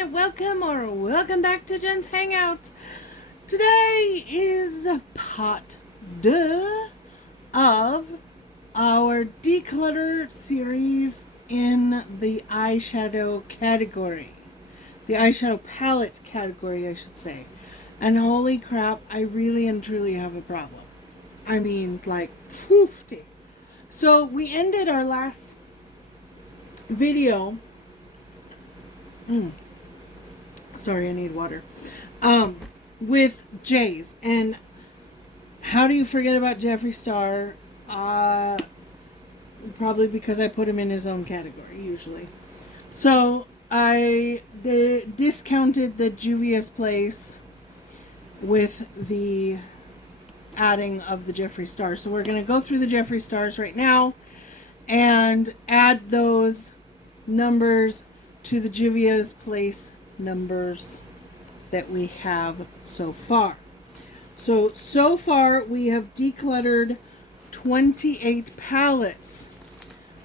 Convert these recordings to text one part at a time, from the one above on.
everyone, welcome back to Jen's Hangout. Today is part 2 of our declutter series in the eyeshadow category. The eyeshadow palette category, I should say. And holy crap, I really and truly have a problem. I mean, like, poofty. So we ended our last video. Sorry, I need water. With J's. And how do you forget about Jeffree Star? Probably because I put him in his own category, usually. So I discounted the Juvia's Place with the adding of the Jeffree Star. So we're going to go through the Jeffree Stars right now and add those numbers to the Juvia's Place numbers that we have so far. So far we have decluttered 28 palettes.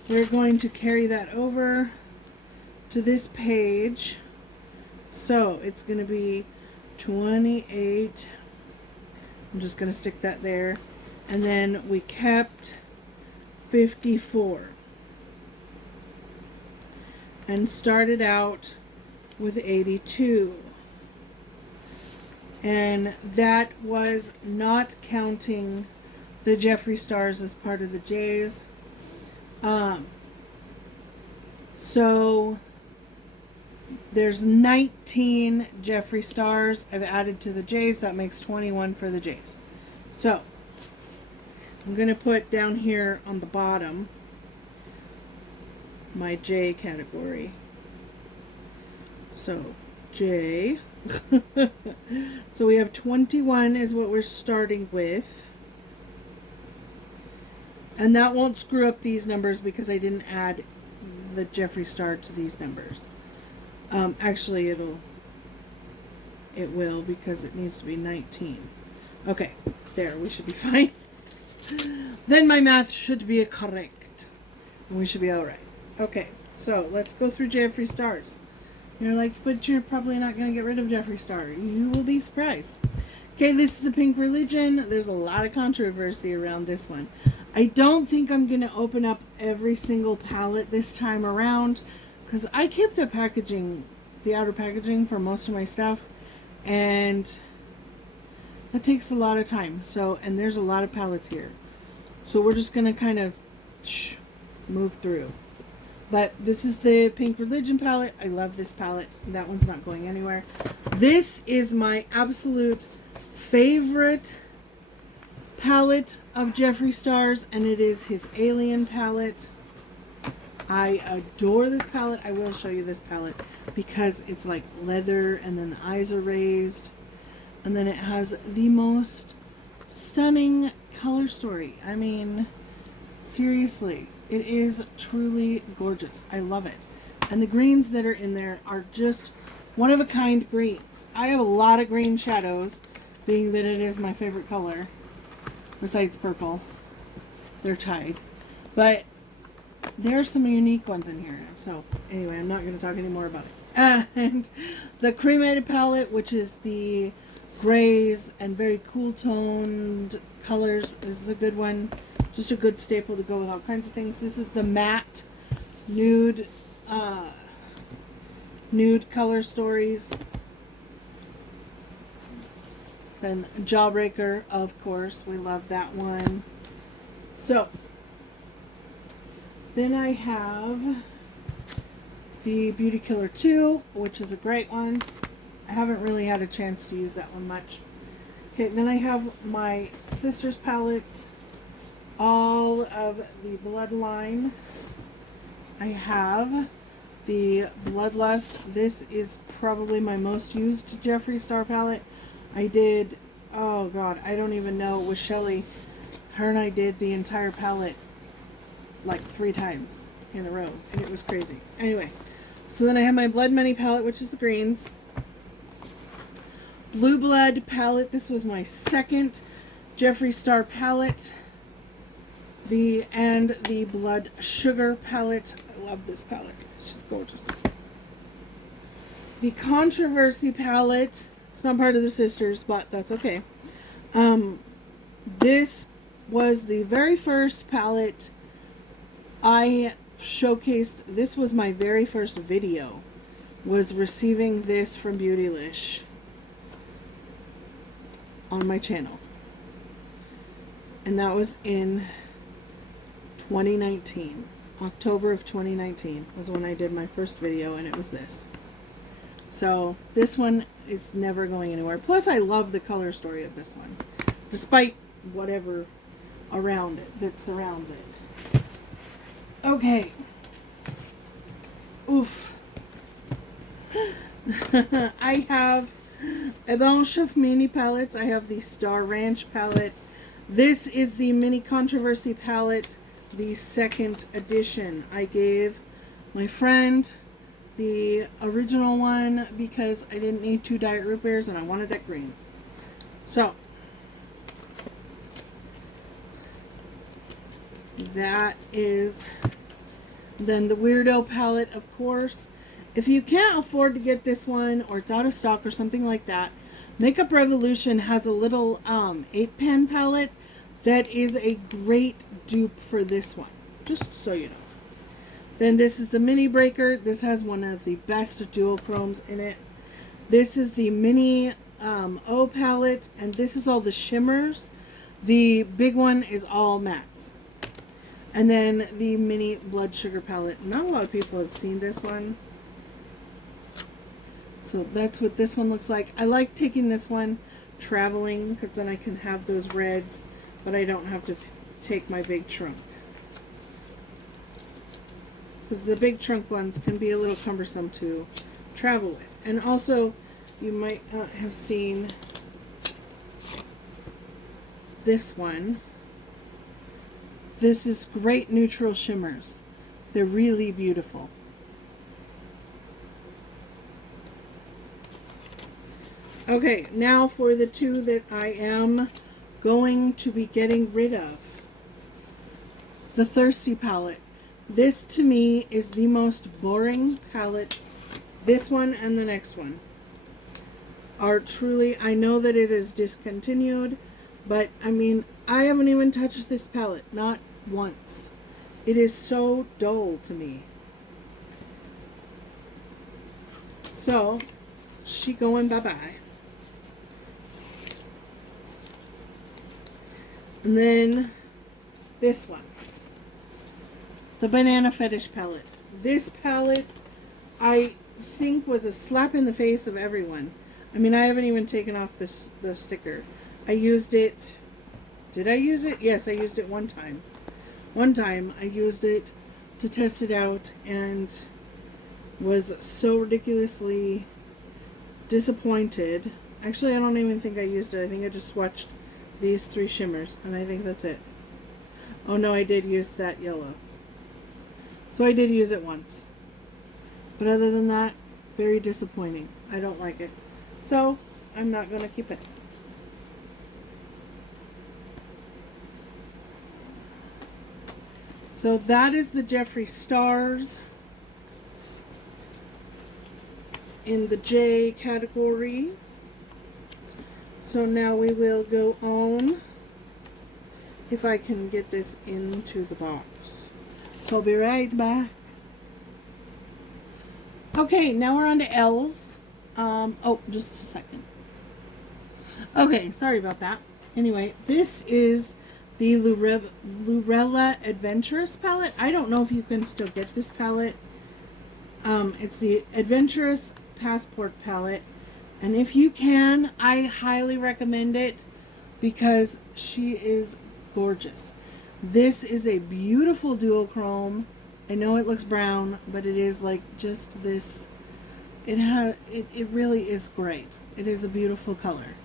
We're going to carry that over to this page. So it's going to be 28. I'm just going to stick that there. And then we kept 54. And started out with 82. And that was not counting the Jeffree Stars as part of the J's. So there's 19 Jeffree Stars I've added to the J's. That makes 21 for the J's. So I'm going to put down here on the bottom my J category. So J. So we have 21 is what we're starting with. And that won't screw up these numbers because I didn't add the Jeffree Star to these numbers. Actually it will because it needs to be 19. Okay, there, we should be fine. Then my math should be correct. And we should be alright. Okay, so let's go through Jeffree Stars. You're like, but you're probably not going to get rid of Jeffree Star. You will be surprised. Okay, this is a Pink Religion. There's a lot of controversy around this one. I don't think I'm going to open up every single palette this time around because I kept the packaging, the outer packaging for most of my stuff, and that takes a lot of time. So, and there's a lot of palettes here. So we're just going to kind of move through. But this is the Pink Religion palette. I love this palette. That one's not going anywhere. This is my absolute favorite palette of Jeffree Star's, and it is his Alien palette. I adore this palette. I will show you this palette because it's like leather and then the eyes are raised. And then it has the most stunning color story. I mean, seriously. It is truly gorgeous. I love it. And the greens that are in there are just one-of-a-kind greens. I have a lot of green shadows, being that it is my favorite color, besides purple. They're tied. But there are some unique ones in here. So, anyway, I'm not going to talk any more about it. And the Cremated palette, which is the grays and very cool-toned colors. This is a good one. Just a good staple to go with all kinds of things. This is the matte nude color stories. Then Jawbreaker, of course. We love that one. So, then I have the Beauty Killer 2, which is a great one. I haven't really had a chance to use that one much. Okay, then I have my sister's palettes. All of the Bloodline. I have the Bloodlust. This is probably my most used Jeffree Star palette. I did, oh god, I don't even know, with Shelly. Her and I did the entire palette like 3 times in a row, and it was crazy. Anyway, so then I have my Blood Money palette, which is the greens. Blue Blood palette. This was my second Jeffree Star palette. The Blood Sugar palette. I love this palette. She's gorgeous. the Controversy palette. It's not part of the sisters, but that's okay. This was the very first palette I showcased. This was my very first video, was receiving this from Beautylish on my channel. And that was in 2019. October of 2019 was when I did my first video, and it was this. So this one is never going anywhere. Plus I love the color story of this one, despite whatever around it that surrounds it. Okay. Oof. I have a bunch of mini palettes. I have the Star Ranch palette. This is the Mini Controversy palette, the second edition. I gave my friend the original one because I didn't need 2 Diet Root Beers and I wanted that green. So that is then the Weirdo palette, of course. If you can't afford to get this one, or it's out of stock or something like that, Makeup Revolution has a little 8-pan palette that is a great dupe for this one, just so you know. Then this is the Mini Breaker. This has one of the best duochromes in it. This is the Mini O palette, and this is all the shimmers. The big one is all mattes. And then the Mini Blood Sugar palette. Not a lot of people have seen this one. So that's what this one looks like. I like taking this one traveling because then I can have those reds, but I don't have to take my big trunk. Because the big trunk ones can be a little cumbersome to travel with. And also, you might not have seen this one. This is great neutral shimmers. They're really beautiful. Okay, now for the two that I am going to be getting rid of. The Thirsty palette. This to me is the most boring palette. This one and the next one are truly, I know that it is discontinued, but I mean, I haven't even touched this palette, not once. It is so dull to me. So, she going bye-bye. And then this one. The Banana Fetish palette. This palette, I think, was a slap in the face of everyone. I mean, I haven't even taken off the sticker. I used it. Did I use it? Yes, I used it one time. One time I used it to test it out and was so ridiculously disappointed. Actually, I don't even think I used it. I think I just swatched these 3 shimmers, and I think that's it. Oh no, I did use that yellow. So I did use it once. But other than that, very disappointing. I don't like it. So, I'm not going to keep it. So that is the Jeffree Stars in the J category. So now we will go on, if I can get this into the box. So I'll be right back. Okay, now we're on to L's. Oh, just a second. Okay, sorry about that. Anyway, this is the Lurella Adventurous palette. I don't know if you can still get this palette. It's the Adventurous Passport palette. And if you can, I highly recommend it because she is gorgeous. This is a beautiful duochrome. I know it looks brown, but it is like just this. It really is great. It is a beautiful color,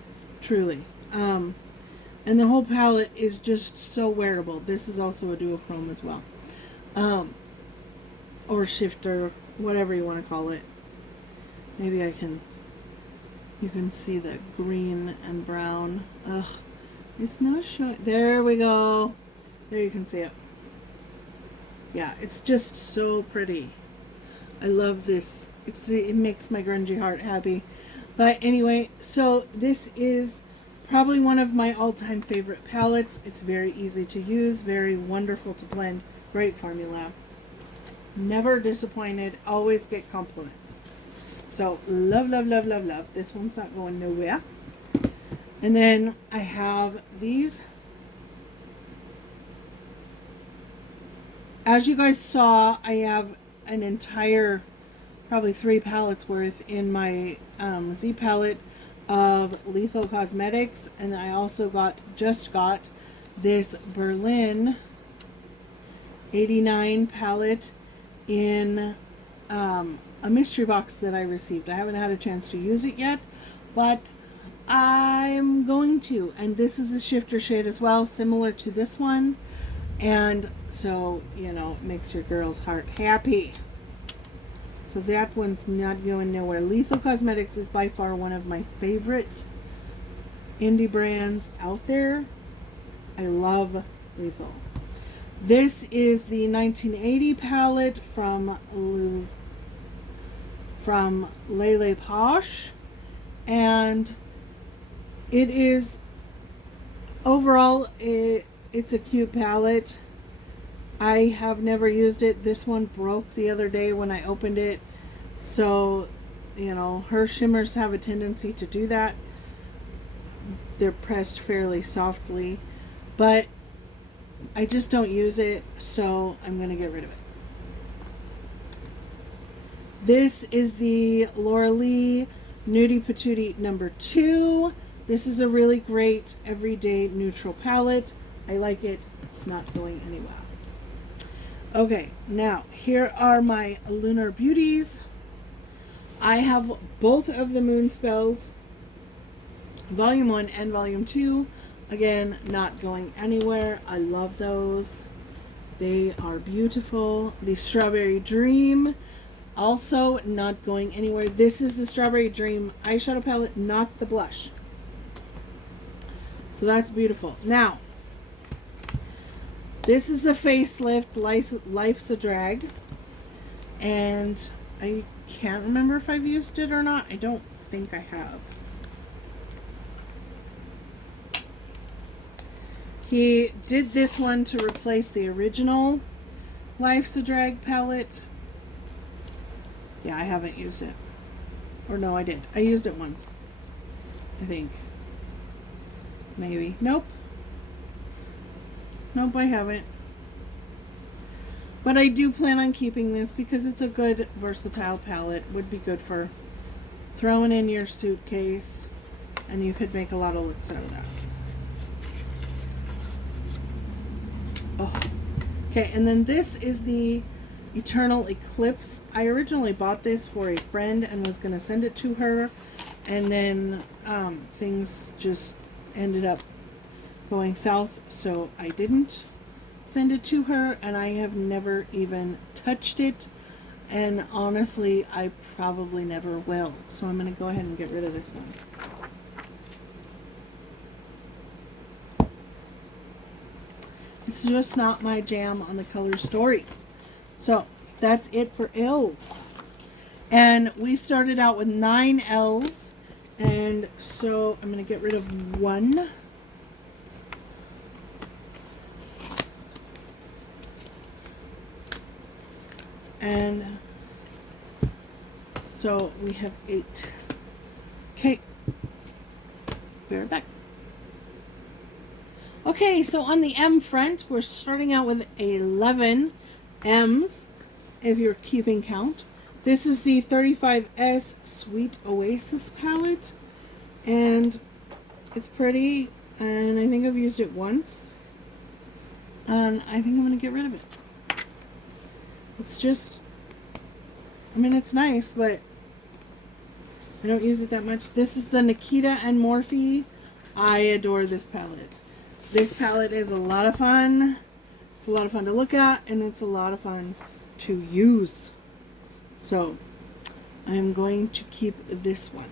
truly. And the whole palette is just so wearable. This is also a duochrome as well, or shifter, whatever you want to call it. Maybe I can. You can see the green and brown. Ugh, it's not showing. There we go. There you can see it. Yeah, it's just so pretty. I love this. It makes my grungy heart happy. But anyway, so this is probably one of my all-time favorite palettes. It's very easy to use, very wonderful to blend. Great formula. Never disappointed. Always get compliments. So love, love, love, love, love. This one's not going nowhere. And then I have these. As you guys saw, I have an entire, probably 3 palettes worth in my Z palette of Lethal Cosmetics. And I also just got this Berlin 89 palette in a mystery box that I received. I haven't had a chance to use it yet, but I'm going to. And this is a shifter shade as well, similar to this one. And so, you know, it makes your girl's heart happy. So that one's not going nowhere. Lethal Cosmetics is by far one of my favorite indie brands out there. I love Lethal. This is the 1980 palette from Lele Posh, and it is overall it's a cute palette. I have never used it. This one broke the other day when I opened it, so you know, her shimmers have a tendency to do that. They're pressed fairly softly, but I just don't use it, so I'm going to get rid of it. This is the Laura Lee Nudie Patootie number 2. This is a really great everyday neutral palette. I like it. It's not going anywhere. Okay, now here are my Lunar Beauties. I have both of the Moon Spells, Volume 1 and Volume 2. Again, not going anywhere. I love those. They are beautiful. The Strawberry Dream, also not going anywhere. This is the Strawberry Dream eyeshadow palette, not the blush. So that's beautiful. Now, this is the Facelift Life's a Drag. And I can't remember if I've used it or not. I don't think I have. He did this one to replace the original Life's a Drag palette. Yeah, I haven't used it. Or no, I did. I used it once, I think. Maybe. Nope. Nope, I haven't. But I do plan on keeping this because it's a good versatile palette. Would be good for throwing in your suitcase, and you could make a lot of looks out of that. Oh. Okay, and then this is the Eternal Eclipse. I originally bought this for a friend and was going to send it to her, and then things just ended up going south, so I didn't send it to her, and I have never even touched it, and honestly I probably never will. So I'm going to go ahead and get rid of this one. It's just not my jam on the color stories. So that's it for L's. And we started out with 9 L's. And so I'm going to get rid of 1. And so we have 8. Okay. Be right back. Okay, so on the M front, we're starting out with 11 M's, if you're keeping count. This is the 35S Sweet Oasis palette, and it's pretty, and I think I've used it once, and I think I'm going to get rid of it. It's just, I mean, it's nice, but I don't use it that much. This is the Nikita and Morphe. I adore this palette. This palette is a lot of fun. It's a lot of fun to look at, and it's a lot of fun to use. So I'm going to keep this one.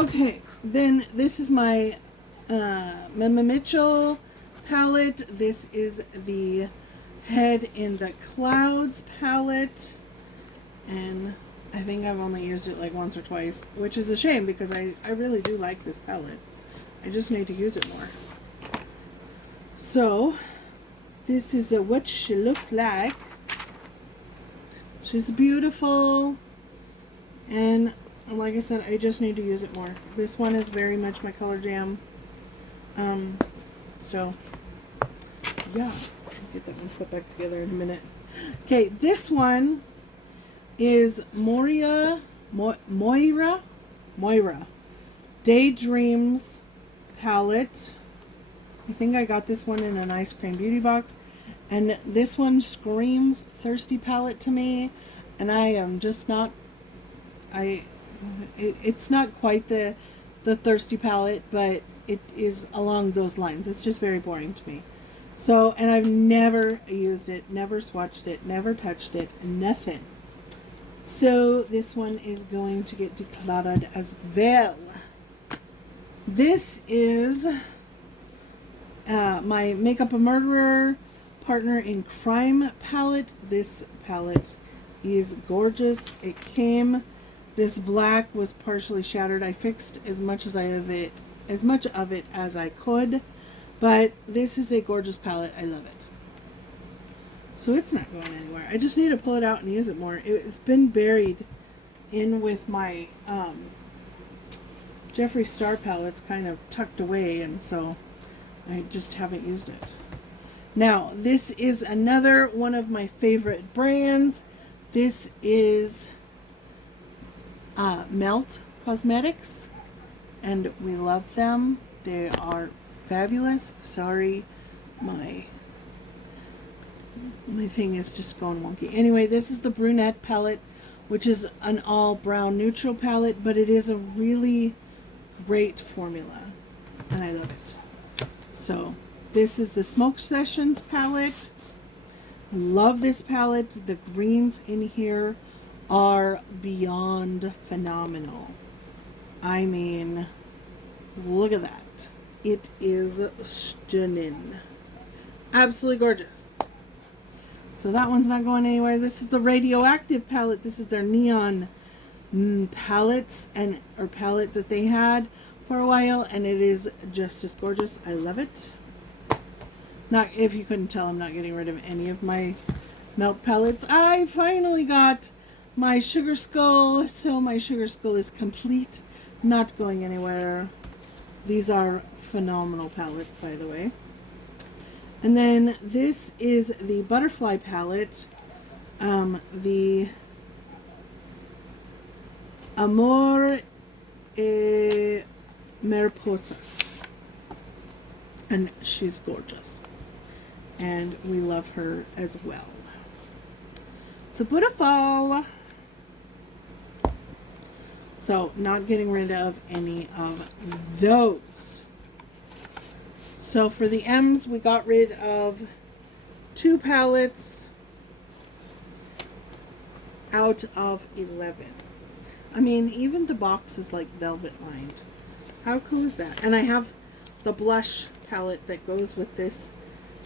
Okay, then this is my Mama Mitchell palette. This is the Head in the Clouds palette, and I think I've only used it like once or twice, which is a shame because I really do like this palette. I just need to use it more. So this is what she looks like. She's beautiful, and like I said, I just need to use it more. This one is very much my color jam. So yeah, I'll get that one put back together in a minute. Okay, this one is Moira Daydreams palette. I think I got this one in an ice cream beauty box, and this one screams thirsty palette to me, and I am just not, it's not quite the thirsty palette, but it is along those lines. It's just very boring to me. So, and I've never used it, never swatched it, never touched it, nothing. So this one is going to get decluttered as well. This is my Makeup a Murderer Partner in Crime palette. This palette is gorgeous. It came, this black was partially shattered. I fixed as much of it as I could, but this is a gorgeous palette. I love it. So it's not going anywhere. I just need to pull it out and use it more. It's been buried in with my Jeffree Star palettes, kind of tucked away, and so I just haven't used it. Now, this is another one of my favorite brands. This is Melt Cosmetics, and we love them. They are fabulous. Sorry, my thing is just going wonky. Anyway, this is the Brunette palette, which is an all brown neutral palette, but it is a really great formula, and I love it. So this is the Smoke Sessions palette. Love this palette. The greens in here are beyond phenomenal. I mean, look at that. It is stunning. Absolutely gorgeous. So that one's not going anywhere. This is the Radioactive palette. This is their neon palettes or palette that they had for a while, and it is just as gorgeous. I love it. Not, if you couldn't tell, I'm not getting rid of any of my Melt palettes. I finally got my Sugar Skull, so my Sugar Skull is complete, not going anywhere. These are phenomenal palettes, by the way. And then this is the Butterfly palette, the Amor e Mariposas, and she's gorgeous, and we love her as well. So beautiful. So not getting rid of any of those. So for the M's, we got rid of 2 palettes out of 11. I mean, even the box is like velvet lined. How cool is that? And I have the blush palette that goes with this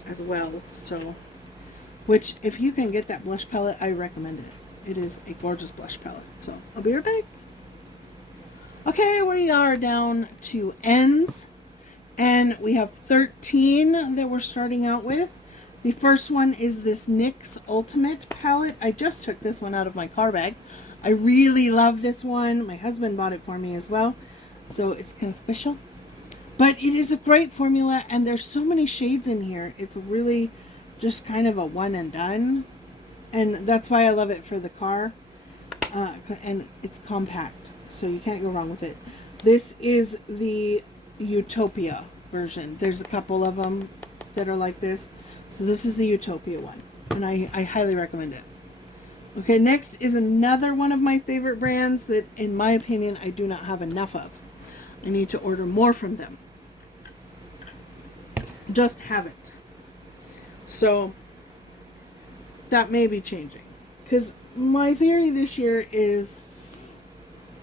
as well. So, which if you can get that blush palette, I recommend it. It is a gorgeous blush palette. So I'll be right back. Okay, we are down to N's. And we have 13 that we're starting out with. The first one is this NYX Ultimate palette. I just took this one out of my car bag. I really love this one. My husband bought it for me as well, so it's kind of special. But it is a great formula, and there's so many shades in here. It's really just kind of a one and done. And that's why I love it for the car. And it's compact, so you can't go wrong with it. This is the Utopia version. There's a couple of them that are like this. So this is the Utopia one, and I highly recommend it. Okay, next is another one of my favorite brands that, in my opinion, I do not have enough of. I need to order more from them. Just haven't. So that may be changing, because my theory this year is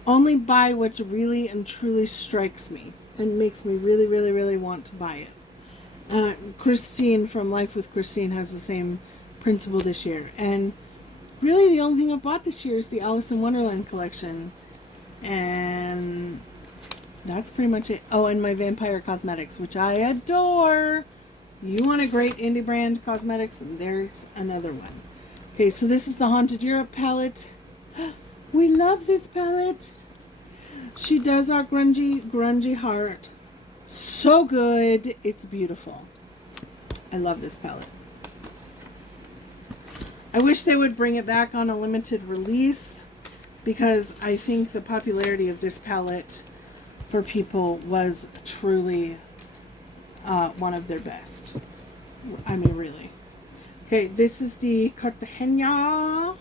only buy what really and truly strikes me and makes me really, really, really want to buy it. Christine from Life with Christine has the same principle this year. And really the only thing I bought this year is the Alice in Wonderland collection. And that's pretty much it. Oh, and my Vampire Cosmetics, which I adore. You want a great indie brand cosmetics, and there's another one. Okay, so this is the Haunted Europe palette. We love this palette. She does our grungy heart. So good. It's beautiful. I love this palette. I wish they would bring it back on a limited release, because I think the popularity of this palette for people was truly one of their best. I mean, really. Okay, this is the Cartagena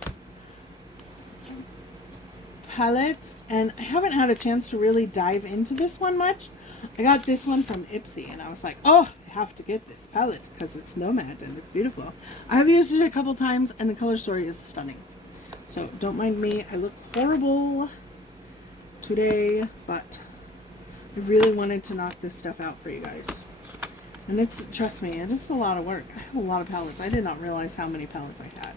palette, and I haven't had a chance to really dive into this one much. I got this one from Ipsy, and I was like, oh, I have to get this palette because it's Nomad and it's beautiful. I've used it a couple times, and the color story is stunning. So don't mind me. I look horrible today, but I really wanted to knock this stuff out for you guys. And it's, trust me, it is a lot of work. I have a lot of palettes. I did not realize how many palettes I had.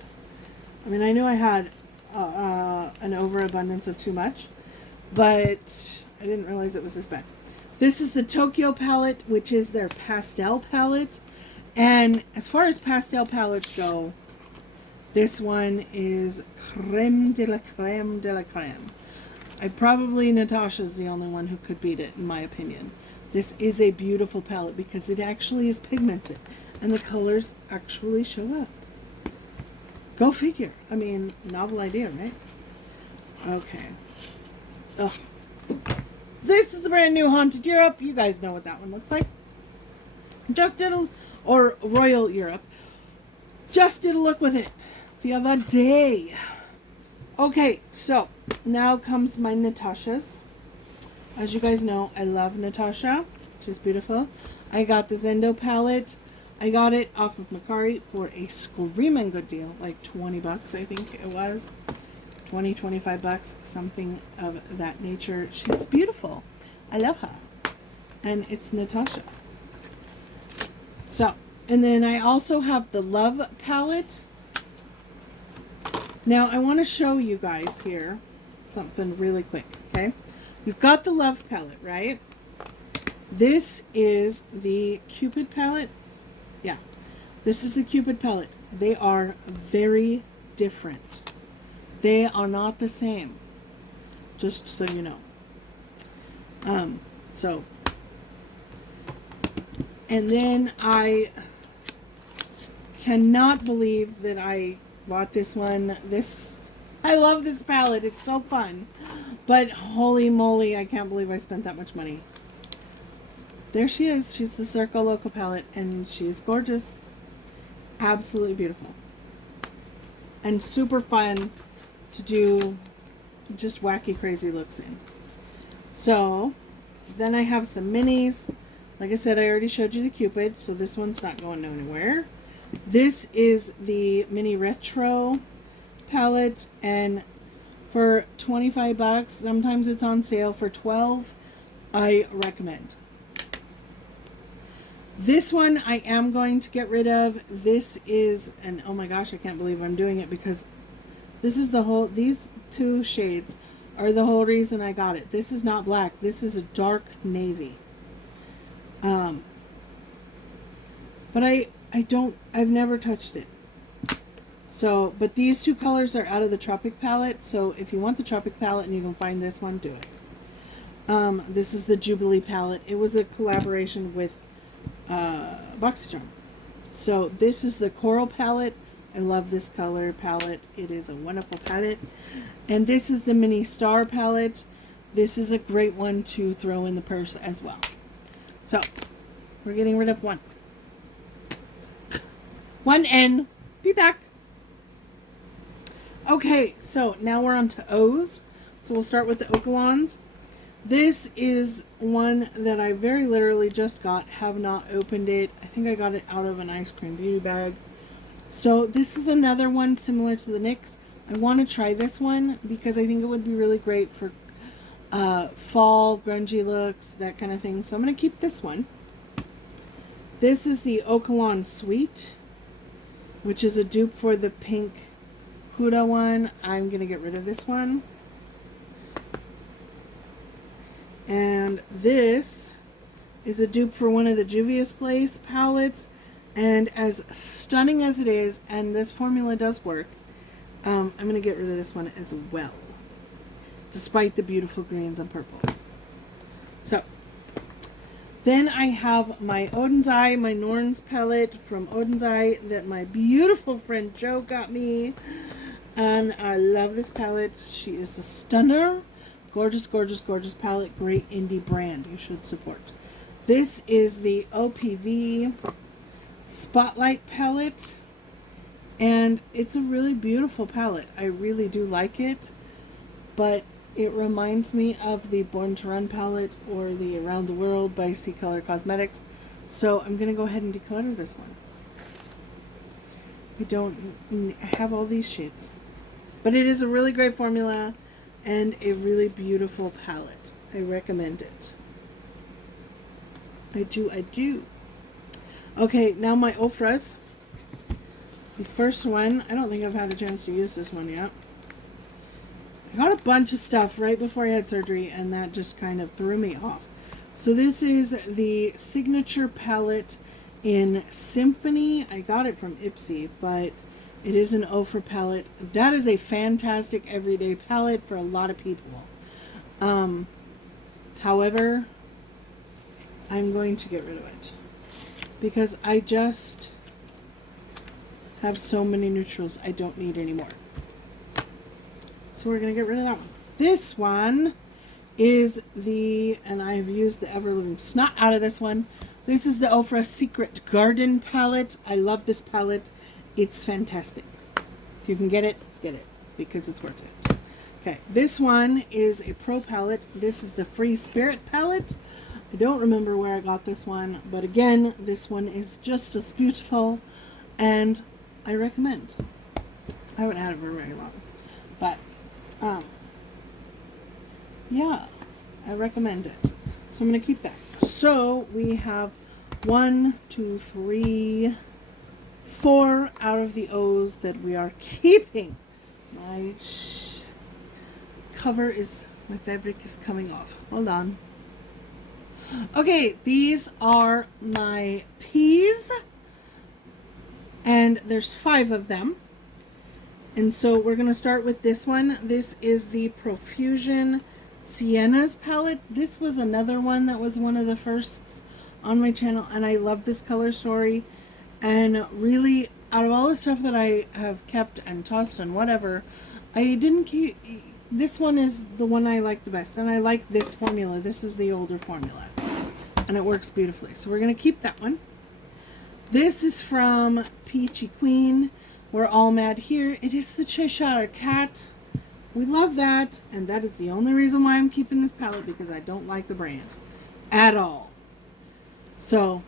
I mean, I knew I had an overabundance of too much, but I didn't realize it was this bad. This is the Tokyo palette, which is their pastel palette. And as far as pastel palettes go, this one is creme de la creme de la creme. Natasha's the only one who could beat it, in my opinion. This is a beautiful palette because it actually is pigmented and the colors actually show up. Go figure. I mean, novel idea, right? Okay. Ugh. This is the brand new Haunted Europe. You guys know what that one looks like. Just did a, or Royal Europe. Just did a look with it the other day. Okay, so now comes my Natasha's. As you guys know, I love Natasha. She's beautiful. I got the Zendo palette. I got it off of Mercari for a screaming good deal, like 20 bucks, I think it was. 20, 25 bucks, something of that nature. She's beautiful. I love her. And it's Natasha. So, and then I also have the Love palette. Now, I want to show you guys here something really quick, okay? You've got the Love palette, right? This is the Cupid palette. Yeah, this is the Cupid palette. They are very different. They are not the same, just so you know. And then I cannot believe that I bought this one. I love this palette. It's so fun. But holy moly, I can't believe I spent that much money. There she is. She's the Circo Loco palette, and she's gorgeous. Absolutely beautiful. And super fun to do just wacky, crazy looks in. So, then I have some minis. Like I said, I already showed you the Cupid, so this one's not going anywhere. This is the mini retro palette, and for 25 bucks, sometimes it's on sale for 12. I recommend. This one I am going to get rid of. This is, and oh my gosh, I can't believe I'm doing it, because this is the whole, these two shades are the whole reason I got it. This is not black. This is a dark navy. But I've never touched it. So, but these two colors are out of the Tropic palette. So if you want the Tropic palette and you can find this one, do it. This is the Jubilee palette. It was a collaboration with BoxyCharm. So this is the Coral palette. I love this color palette. It is a wonderful palette. And this is the Mini Star palette. This is a great one to throw in the purse as well. So we're getting rid of one. One N. Be back. Okay, so now we're on to O's. So we'll start with the Okalons. This is one that I very literally just got, have not opened it. I think I got it out of an ice cream beauty bag. So this is another one similar to the NYX. I want to try this one because I think it would be really great for fall, grungy looks, that kind of thing. So I'm going to keep this one. This is the Okalon Sweet, which is a dupe for the pink Huda one. I'm going to get rid of this one. And this is a dupe for one of the Juvia's Place palettes. And as stunning as it is, and this formula does work, I'm going to get rid of this one as well, despite the beautiful greens and purples. So, then I have my Odin's Eye, my Norns palette from Odin's Eye that my beautiful friend Jo got me. And I love this palette. She is a stunner. Gorgeous, gorgeous, gorgeous palette. Great indie brand. You should support. This is the OPV Spotlight palette. And it's a really beautiful palette. I really do like it. But it reminds me of the Born to Run palette or the Around the World by C Color Cosmetics. So I'm going to go ahead and declutter this one. I don't have all these shades. But it is a really great formula and a really beautiful palette. I recommend it. I do. Okay, now my Ofras. The first one, I don't think I've had a chance to use this one yet. I got a bunch of stuff right before I had surgery, and that just kind of threw me off. So this is the signature palette in Symphony. I got it from Ipsy, but it is an Ofra palette. That is a fantastic everyday palette for a lot of people. However, I'm going to get rid of it because I just have so many neutrals I don't need anymore. So we're going to get rid of that one. This one is the, and I've used the Ever Living Snot out of this one. This is the Ofra Secret Garden palette. I love this palette. It's fantastic. If you can get it, because it's worth it. Okay, this one is a pro palette. This is the Free Spirit palette. I don't remember where I got this one, but again, this one is just as beautiful, and I recommend. I haven't had it for very long, but yeah, I recommend it. So I'm going to keep that. So we have 1, 2, 3, 4 out of the O's that we are keeping. My cover is, my fabric is coming off. Hold on. Okay, these are my P's, and there's 5 of them. And so we're going to start with this one. This is the Profusion Sienna's palette. This was another one that was one of the first on my channel, and I love this color story. And really, out of all the stuff that I have kept and tossed and whatever, I didn't keep, this one is the one I like the best, and I like this formula. This is the older formula, and it works beautifully. So we're going to keep that one. This is from Peachy Queen. We're all mad here. It is the Cheshire Cat. We love that, and that is the only reason why I'm keeping this palette, because I don't like the brand at all. So,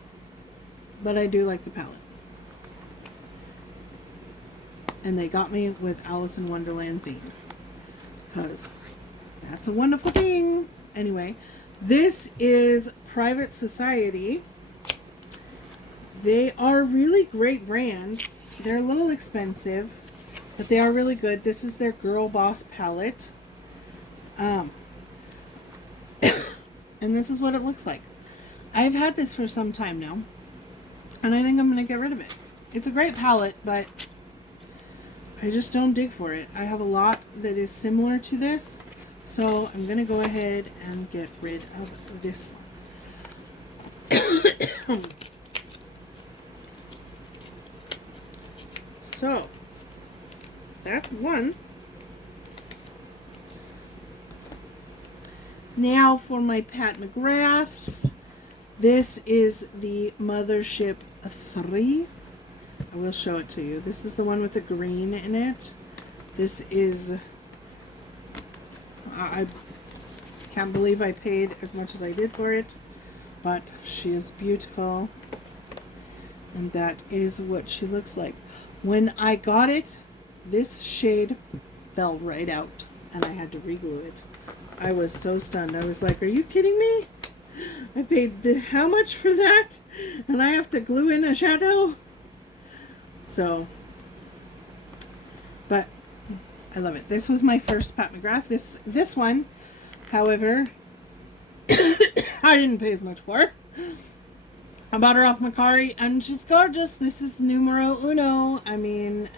but I do like the palette. And they got me with Alice in Wonderland theme, because that's a wonderful thing. Anyway, this is Private Society. They are a really great brand. They're a little expensive, but they are really good. This is their Girl Boss palette. And this is what it looks like. I've had this for some time now, and I think I'm going to get rid of it. It's a great palette, but I just don't dig for it. I have a lot that is similar to this, so I'm going to go ahead and get rid of this one. So, that's one. Now for my Pat McGraths. This is the Mothership 3. I will show it to you. This is the one with the green in it. This is, I can't believe I paid as much as I did for it, but she is beautiful, and that is what she looks like. When I got it, this shade fell right out, and I had to reglue it. I was so stunned. I was like, are you kidding me? I paid how much for that? And I have to glue in a shadow? So, but I love it. This was my first Pat McGrath. This one, however, I didn't pay as much for. I bought her off Macari, and she's gorgeous. This is numero uno. I mean,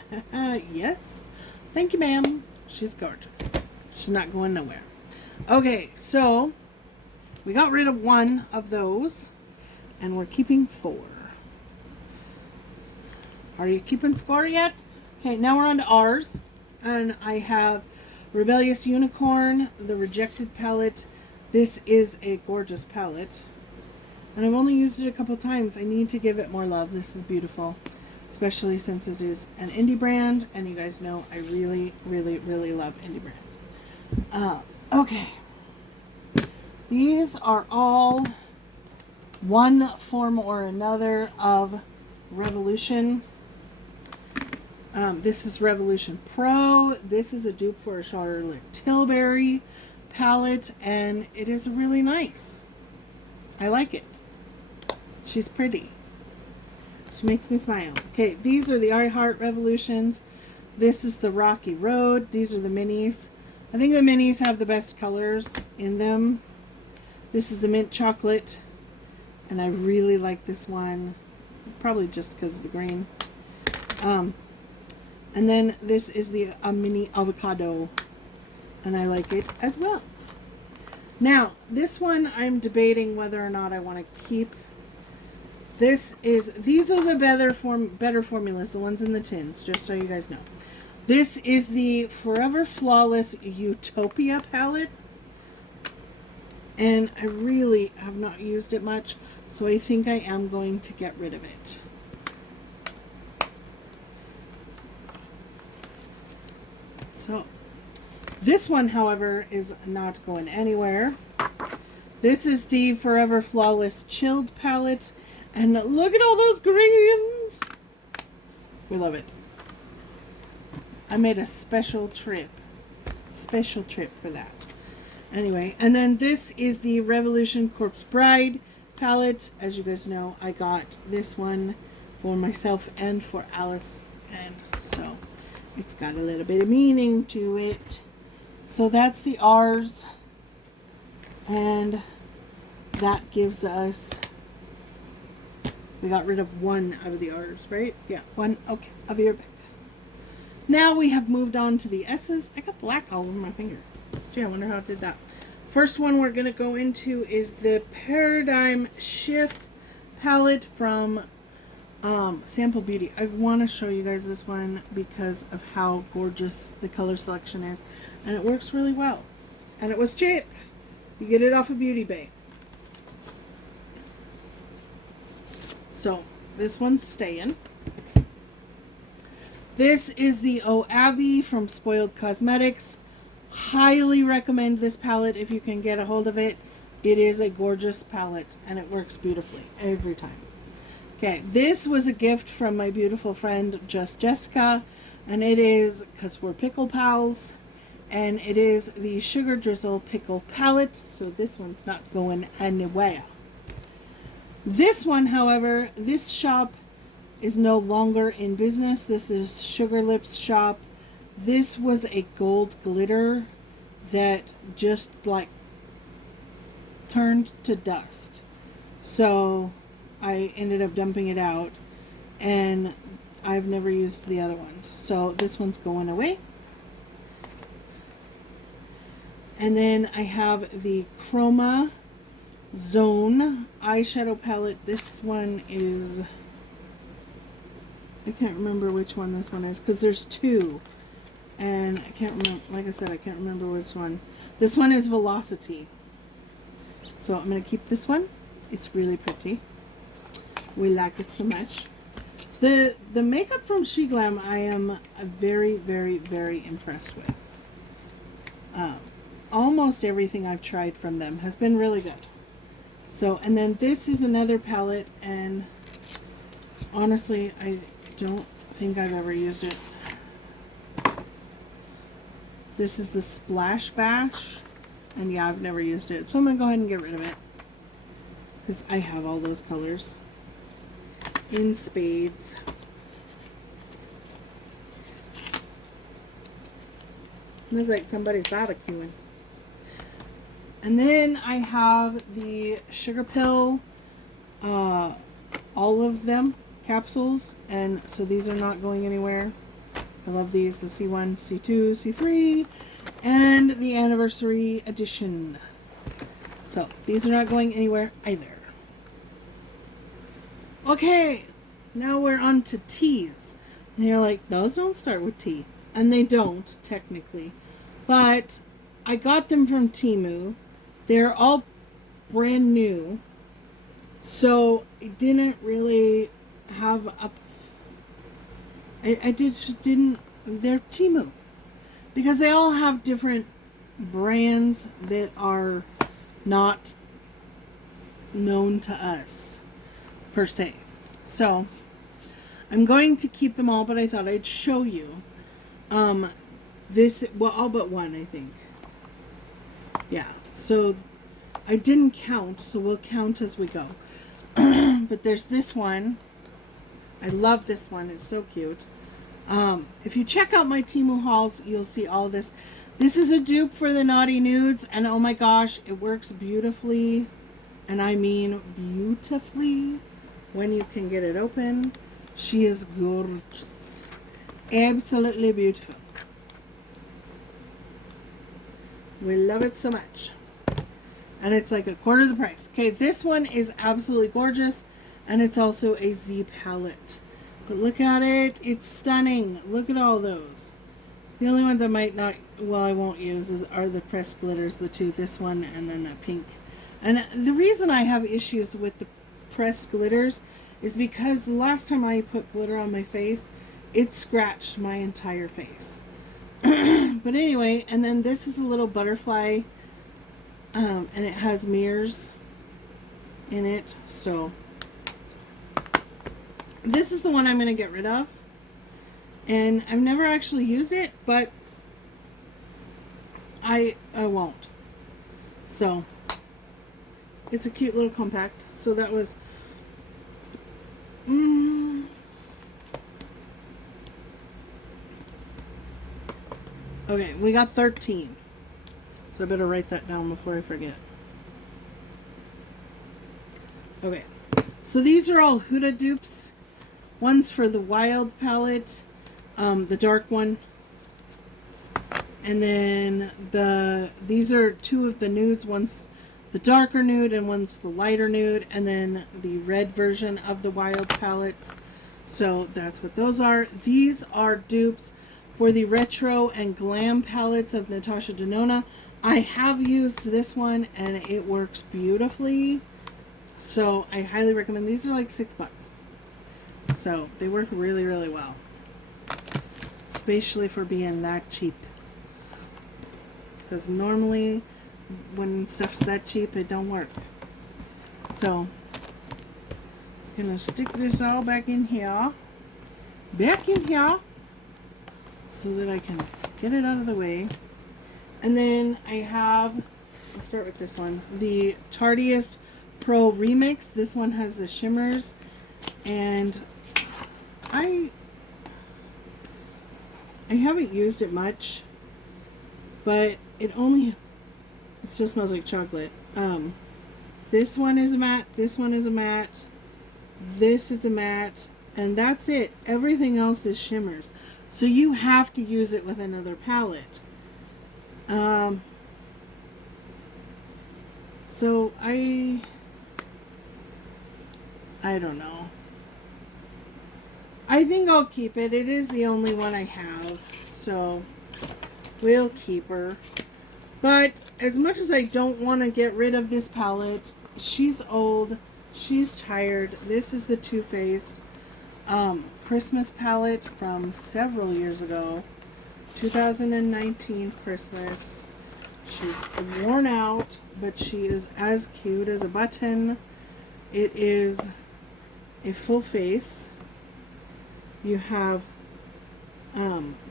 yes. Thank you, ma'am. She's gorgeous. She's not going nowhere. Okay, so we got rid of one of those, and we're keeping 4. Are you keeping score yet? Okay, now we're on to ours. And I have Rebellious Unicorn, the Rejected palette. This is a gorgeous palette. And I've only used it a couple times. I need to give it more love. This is beautiful. Especially since it is an indie brand. And you guys know I really, really, really love indie brands. Okay. These are all one form or another of Revolution. This is Revolution Pro. This is a dupe for a Charlotte Tilbury palette, and it is really nice. I like it. She's pretty. She makes me smile. Okay, these are the I Heart Revolutions. This is the Rocky Road. These are the minis. I think the minis have the best colors in them. This is the Mint Chocolate, and I really like this one. Probably just because of the green. And then this is the mini avocado, and I like it as well. Now, this one I'm debating whether or not I want to keep. These are the better formulas, the ones in the tins, just so you guys know. This is the Forever Flawless Utopia palette, and I really have not used it much, so I think I am going to get rid of it. So, this one, however, is not going anywhere. This is the Forever Flawless Chilled palette. And look at all those greens. We love it. I made a special trip for that. Anyway, and then this is the Revolution Corpse Bride palette. As you guys know, I got this one for myself and for Alice. And so it's got a little bit of meaning to it. So that's the R's. And that gives us... We got rid of one out of the R's, right? Yeah, one. Okay, I'll be right back. Now we have moved on to the S's. I got black all over my finger. Gee, I wonder how I did that. First one we're going to go into is the Paradigm Shift palette from Sample Beauty. I want to show you guys this one because of how gorgeous the color selection is. And it works really well. And it was cheap. You get it off of Beauty Bay. So, this one's staying. This is the O Abbey from Spoiled Cosmetics. Highly recommend this palette if you can get a hold of it. It is a gorgeous palette and it works beautifully every time. Okay, this was a gift from my beautiful friend Just Jessica, and it is, because we're pickle pals, and it is the Sugar Drizzle Pickle Palette, so this one's not going anywhere. This one, however, this shop is no longer in business. This is Sugar Lips shop. This was a gold glitter that just like turned to dust. So I ended up dumping it out, and I've never used the other ones. So this one's going away. And then I have the Chroma Zone eyeshadow palette. This one is, I can't remember which one this one is because there's two, and I can't remember, like I said, I can't remember which one. This one is Velocity, so I'm going to keep this one. It's really pretty. We like it so much. The makeup from She Glam I am very, very, very impressed with. Almost everything I've tried from them has been really good. So, and then this is another palette, and honestly, I don't think I've ever used it. This is the Splash Bash, And yeah, I've never used it. So I'm going to go ahead and get rid of it. Because I have all those colors. In spades. Looks like somebody's barbecuing. And then I have the Sugar Pill, all of them, capsules. And so these are not going anywhere. I love these, the C1, C2, C3, and the anniversary edition. So these are not going anywhere either. Okay, now we're on to teas. And you're like, those don't start with T. And they don't, technically. But I got them from Temu. They're all brand new. So it didn't really have a... I just didn't... They're Temu. Because they all have different brands that are not known to us, per se. So, I'm going to keep them all, but I thought I'd show you. This, well, all but one, I think. Yeah, so I didn't count, so we'll count as we go. But there's this one. I love this one. It's so cute. If you check out my Temu hauls, you'll see all this. This is a dupe for the Naughty Nudes, and oh my gosh, it works beautifully. And I mean beautifully when you can get it open. She is gorgeous. Absolutely beautiful. We love it so much. And it's like a quarter of the price. Okay, this one is absolutely gorgeous. And it's also a Z palette. But look at it. It's stunning. Look at all those. The only ones I might not, well, I won't use are the pressed glitters. The two, this one and then that pink. And the reason I have issues with the pressed glitters is because the last time I put glitter on my face, it scratched my entire face. But anyway, and then this is a little butterfly, and it has mirrors in it. So this is the one I'm going to get rid of. And I've never actually used it, but I won't. So it's a cute little compact. So that was okay, we got 13. So I better write that down before I forget. Okay. So these are all Huda dupes. One's for the Wild palette, the dark one. And then these are two of the nudes. One's the darker nude and one's the lighter nude, and then the red version of the Wild palettes. So that's what those are. These are dupes for the retro and glam palettes of Natasha Denona. I have used this one and it works beautifully. So I highly recommend. These are like $6. So they work really, really well. Especially for being that cheap. Because normally when stuff's that cheap, it don't work. So I'm gonna stick this all back in here. So that I can get it out of the way. And then I have, let's start with this one, the Tarteist Pro Remix. This one has the shimmers, and I haven't used it much, but it still smells like chocolate. This one is a matte, this one is a matte, this is a matte, and that's it. Everything else is shimmers. So you have to use it with another palette. So I don't know. I think I'll keep it. It is the only one I have. So we'll keep her. But as much as I don't want to get rid of this palette, she's old. She's tired. This is the Too Faced Christmas palette from several years ago. 2019 Christmas. She's worn out, but she is as cute as a button. It is a full face. You have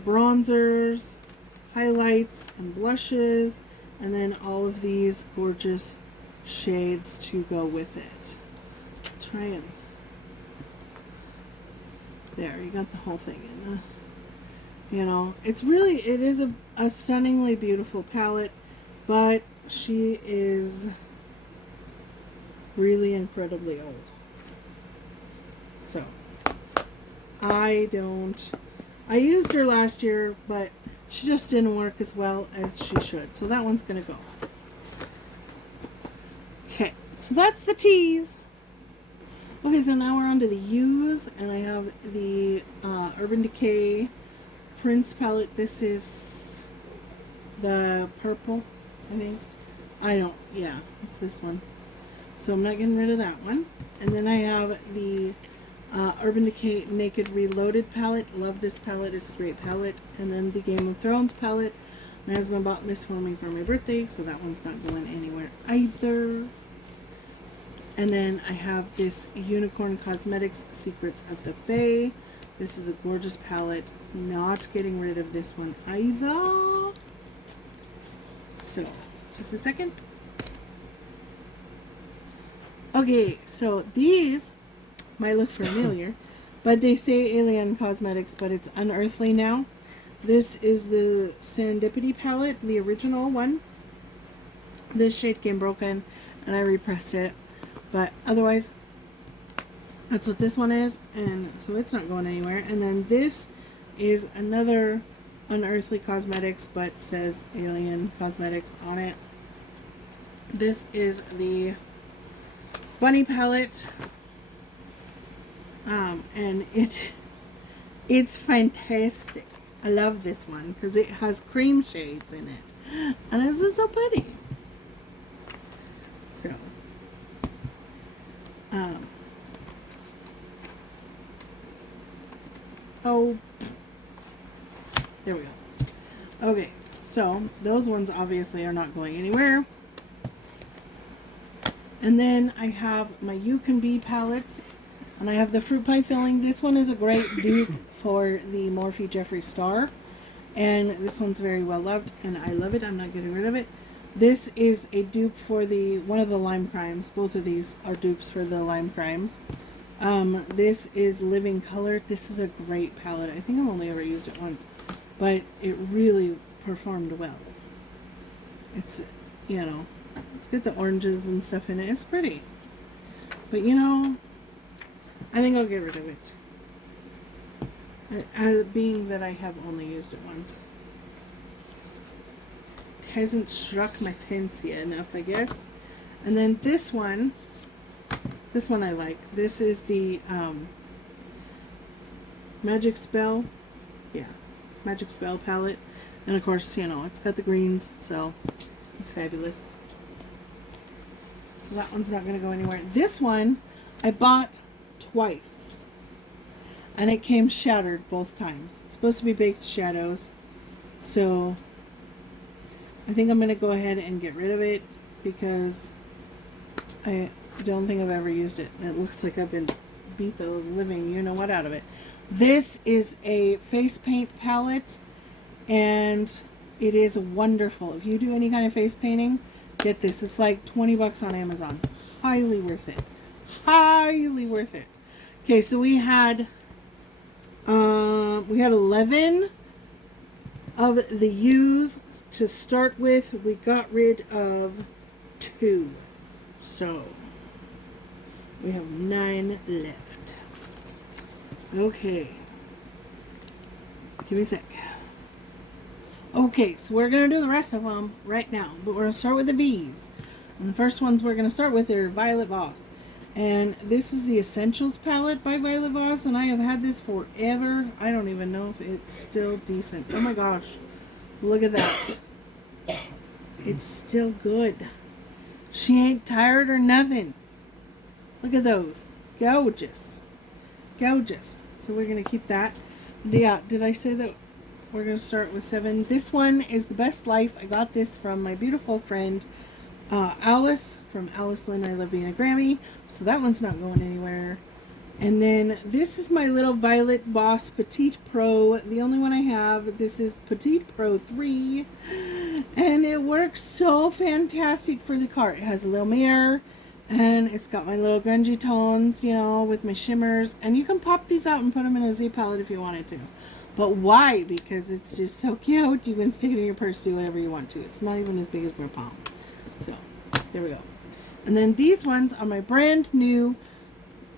bronzers, highlights, and blushes. And then all of these gorgeous shades to go with it. Try and... There, you got the whole thing in. You know, it is a stunningly beautiful palette, but she is really incredibly old. So, I used her last year, but she just didn't work as well as she should. So that one's going to go. Okay, so that's the teas. Okay, so now we're on to the U's, and I have the Urban Decay Prince palette. This is the purple, I think. Yeah, it's this one. So I'm not getting rid of that one. And then I have the Urban Decay Naked Reloaded palette. Love this palette. It's a great palette. And then the Game of Thrones palette. My husband bought this for me for my birthday, so that one's not going anywhere either. And then I have this Unicorn Cosmetics Secrets of the Fae. This is a gorgeous palette. Not getting rid of this one either. So, just a second. Okay, so these might look familiar, but they say Alien Cosmetics, but it's Unearthly now. This is the Serendipity palette, the original one. This shade came broken, and I repressed it. But otherwise, that's what this one is, and so it's not going anywhere. And then this is another Unearthly Cosmetics, but says Alien Cosmetics on it. This is the Bunny palette, and it's fantastic. I love this one because it has cream shades in it, and it's just so pretty. So. Oh, there we go. Okay, so those ones obviously are not going anywhere. And then I have my You Can Be palettes, and I have the Fruit Pie Filling. This one is a great dupe for the Morphe Jeffree Star, and this one's very well loved, and I love it. I'm not getting rid of it. This is a dupe for one of the Lime Crimes. Both of these are dupes for the Lime Crimes. This is Living Color. This is a great palette. I think I've only ever used it once, but it really performed well. It's, you know, it's got the oranges and stuff in it. It's pretty. But, you know, I think I'll get rid of it. Being that I have only used it once. Hasn't struck my fancy enough, I guess. And then this one I like. This is the Magic Spell. Yeah, Magic Spell palette. And of course, you know, it's got the greens, so it's fabulous. So that one's not going to go anywhere. This one I bought twice, and it came shattered both times. It's supposed to be baked shadows, so I think I'm going to go ahead and get rid of it because I don't think I've ever used it. It looks like I've been beat the living you-know-what out of it. This is a face paint palette, and it is wonderful. If you do any kind of face painting, get this. It's like 20 bucks on Amazon. Highly worth it. Highly worth it. Okay, so we had 11 of the U's to start with. We got rid of 2. So we have 9 left. Okay. Give me a sec. Okay, so we're going to do the rest of them right now. But we're going to start with the V's. And the first ones we're going to start with are Violet Voss. And this is the Essentials palette by Violet Voss. And I have had this forever. I don't even know if it's still decent. Oh my gosh. Look at that. It's still good. She ain't tired or nothing. Look at those. Gorgeous. Gorgeous. So we're going to keep that. Yeah, did I say that we're going to start with 7? This one is The Best Life. I got this from my beautiful friend Alice, from Alice Lynn I Love Being a Grammy. So that one's not going anywhere. And then this is my little Violet Voss Petite Pro. The only one I have. This is Petite Pro 3. And it works so fantastic for the car. It has a little mirror, and it's got my little grungy tones, you know, with my shimmers. And you can pop these out and put them in a Z palette if you wanted to. But why? Because it's just so cute. You can stick it in your purse, do whatever you want to. It's not even as big as my palm. So, there we go. And then these ones are my brand new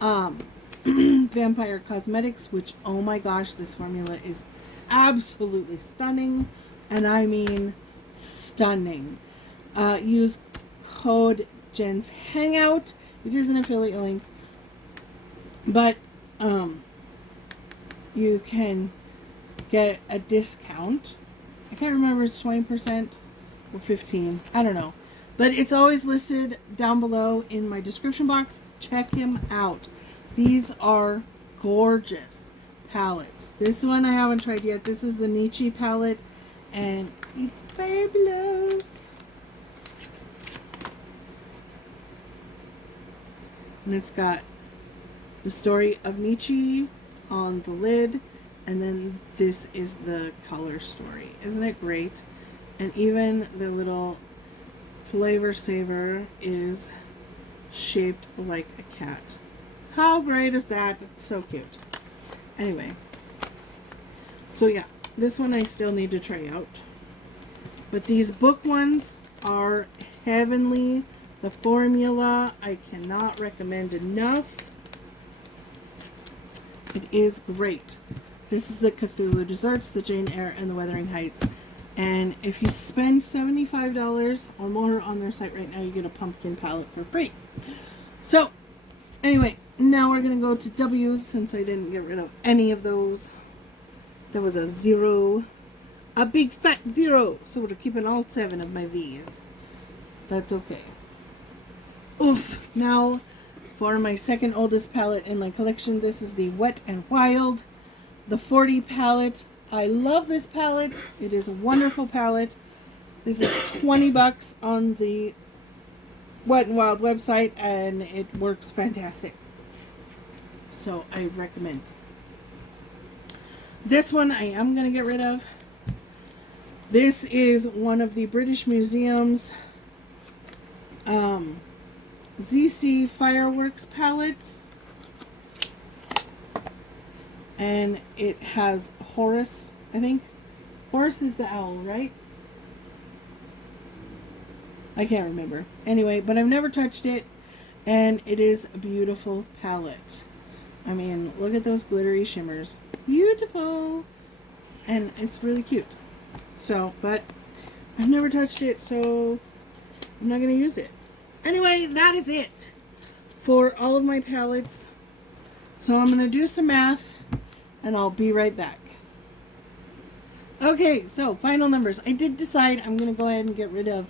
Vampire Cosmetics, which, oh my gosh, this formula is absolutely stunning. And I mean stunning. Use code JENSHANGOUT. It is an affiliate link. But you can get a discount. I can't remember if it's 20% or 15%. I don't know. But it's always listed down below in my description box. Check him out. These are gorgeous palettes. This one I haven't tried yet. This is the Nietzsche palette. And it's fabulous. And it's got the story of Nietzsche on the lid. And then this is the color story. Isn't it great? And even the little flavor saver is shaped like a cat. How great is that? It's so cute. Anyway. So yeah, this one I still need to try out. But these book ones are heavenly. The formula I cannot recommend enough. It is great. This is the Cthulhu Desserts, the Jane Eyre, and the Wuthering Heights. And if you spend $75 or more on their site right now, you get a pumpkin palette for free. So, anyway, now we're going to go to W's since I didn't get rid of any of those. There was a 0. A big fat 0. So we're keeping all 7 of my V's. That's okay. Oof. Now, for my second oldest palette in my collection, this is the Wet and Wild. The 40 palette. I love this palette. It is a wonderful palette. This is 20 bucks on the Wet and Wild website, and it works fantastic. So I recommend. This one I am going to get rid of. This is one of the British Museum's ZC Fireworks palettes. And it has Horus, I think. Horus is the owl, right? I can't remember. Anyway, but I've never touched it. And it is a beautiful palette. I mean, look at those glittery shimmers. Beautiful. And it's really cute. So, but I've never touched it, so I'm not going to use it. Anyway, that is it for all of my palettes. So I'm going to do some math. And I'll be right back. Okay, so final numbers. I did decide I'm going to go ahead and get rid of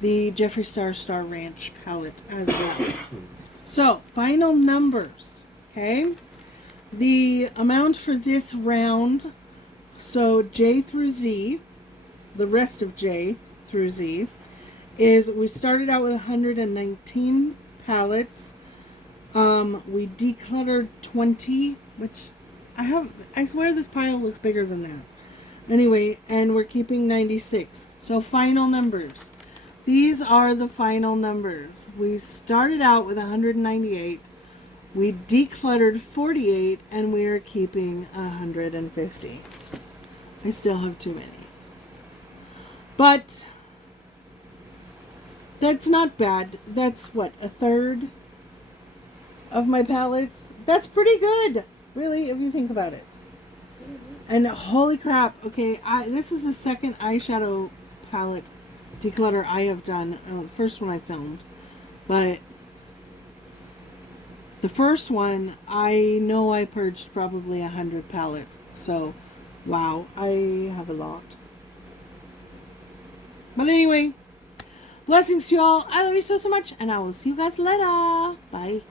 the Jeffree Star Star Ranch palette as well. So, final numbers. Okay. The amount for this round, so J through Z, the rest of J through Z, is we started out with 119 palettes. We decluttered 20, which I swear this pile looks bigger than that. Anyway, and we're keeping 96. So final numbers. These are the final numbers. We started out with 198. We decluttered 48, and we are keeping 150. I still have too many. But that's not bad. That's what, a third of my palettes? That's pretty good. Really, if you think about it. And holy crap, okay, this is the second eyeshadow palette declutter I have done. The first one I filmed. But the first one, I know I purged probably 100 palettes. So, wow, I have a lot. But anyway, blessings to y'all. I love you so much. And I will see you guys later. Bye.